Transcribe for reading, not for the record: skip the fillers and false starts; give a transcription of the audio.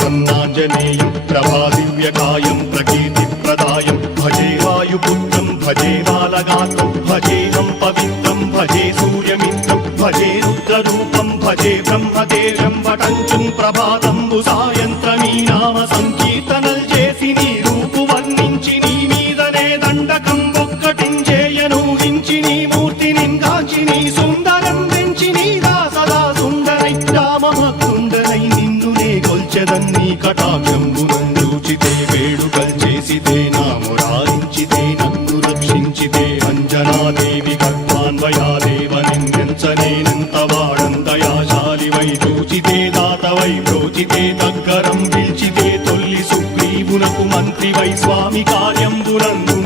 प्रसन्नाञ्जनेयं प्रभादिव्यकायं प्रकीर्तिप्रदायं भजे वायुपुत्रं भजे बालगात्रं भजेऽहं पवित्रं भजे सूर्यमित्रं भजे रुद्ररूपं भजे ब्रह्मदेवं वटञ्चुं ప్రభాతంబు సాయంత్రమీ నామ సంకీర్తనల్ చేసి నీ రూపు వర్ణించి నీ మీదనే దండకం ఒక్కటించేయను హించి నీ మూర్తిని గాంచి నీ సుందరం పెంచి నీ దాసదా సుందరై రామభక్తుండనై నిన్ను నే కొల్చెదన్ని కటాక్షంబునందూచితే వేడుకల్ చేసితే నామురారించితే నన్ను రక్షించితే అంజనాదేవి గర్భాన్వయాదేవ నిన్నెంచనేనంత వాడందయాశాలివై చూచితే దాతవై ప్రోచితే దగ్గరం పిలిచితే తొల్లి సుగ్రీవునకు మంత్రివై స్వామి కార్యంబులందు